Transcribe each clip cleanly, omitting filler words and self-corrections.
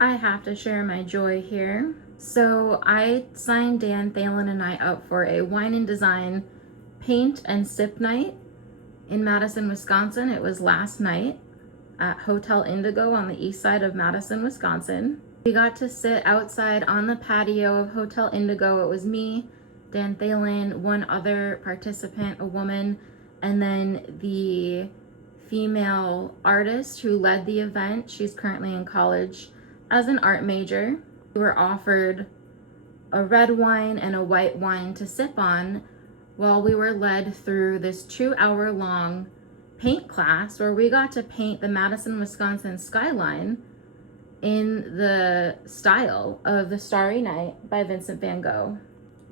I have to share my joy here. So I signed Dan Thalen and I up for a wine and design paint and sip night in Madison, Wisconsin. It was last night at Hotel Indigo on the east side of Madison, Wisconsin. We got to sit outside on the patio of Hotel Indigo. It was me, Dan Thalen, one other participant, a woman, and then the female artist who led the event. She's currently in college as an art major. We were offered a red wine and a white wine to sip on while we were led through this 2-hour long paint class where we got to paint the Madison, Wisconsin skyline in the style of The Starry Night by Vincent van Gogh.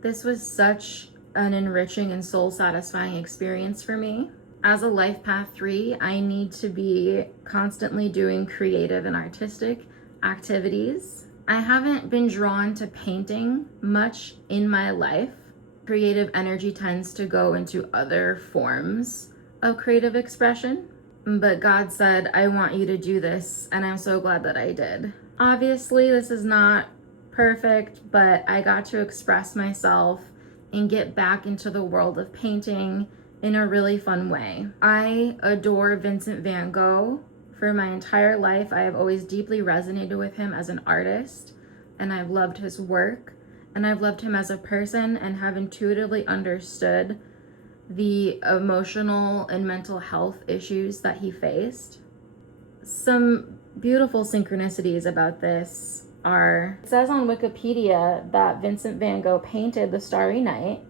This was such an enriching and soul satisfying experience for me. As a Life Path 3, I need to be constantly doing creative and artistic activities. I haven't been drawn to painting much in my life. Creative energy tends to go into other forms of creative expression. But God said, I want you to do this, and I'm so glad that I did. Obviously, this is not perfect, but I got to express myself and get back into the world of painting in a really fun way. I adore Vincent van Gogh. For my entire life, I have always deeply resonated with him as an artist, and I've loved his work, and I've loved him as a person, and have intuitively understood the emotional and mental health issues that he faced. Some beautiful synchronicities about this are, it says on Wikipedia that Vincent van Gogh painted The Starry Night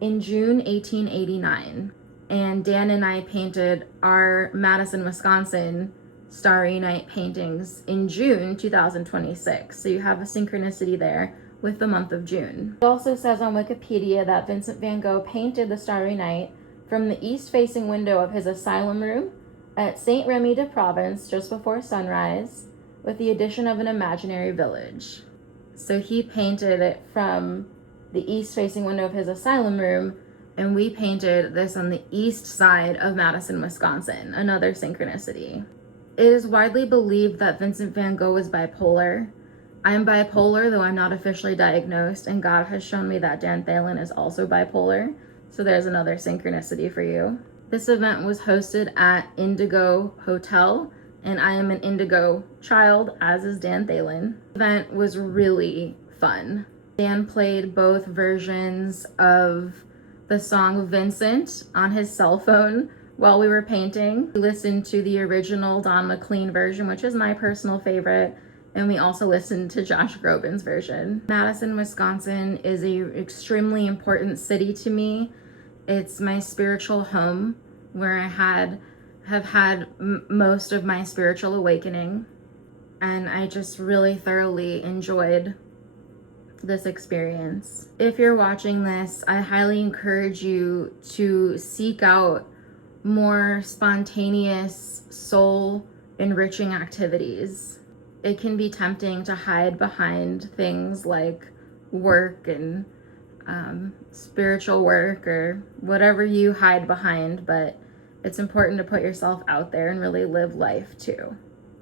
in June 1889, and Dan and I painted our Madison, Wisconsin Starry Night paintings in June 2026. So you have a synchronicity there with the month of June. It also says on Wikipedia that Vincent van Gogh painted The Starry Night from the east-facing window of his asylum room at Saint Remy de Provence just before sunrise, with the addition of an imaginary village. So he painted it from the east-facing window of his asylum room, and we painted this on the east side of Madison, Wisconsin. Another synchronicity. It is widely believed that Vincent van Gogh is bipolar. I'm bipolar, though I'm not officially diagnosed, and God has shown me that Dan Thalen is also bipolar, so there's another synchronicity for you. This event was hosted at Indigo Hotel, and I am an Indigo child, as is Dan Thalen. The event was really fun. Dan played both versions of the song Vincent on his cell phone while we were painting. We listened to the original Don McLean version, which is my personal favorite, and we also listened to Josh Groban's version. Madison, Wisconsin is an extremely important city to me. It's my spiritual home where I have had most of my spiritual awakening, and I just really thoroughly enjoyed this experience. If you're watching this, I highly encourage you to seek out more spontaneous, soul enriching activities. It can be tempting to hide behind things like work and spiritual work or whatever you hide behind, but it's important to put yourself out there and really live life too.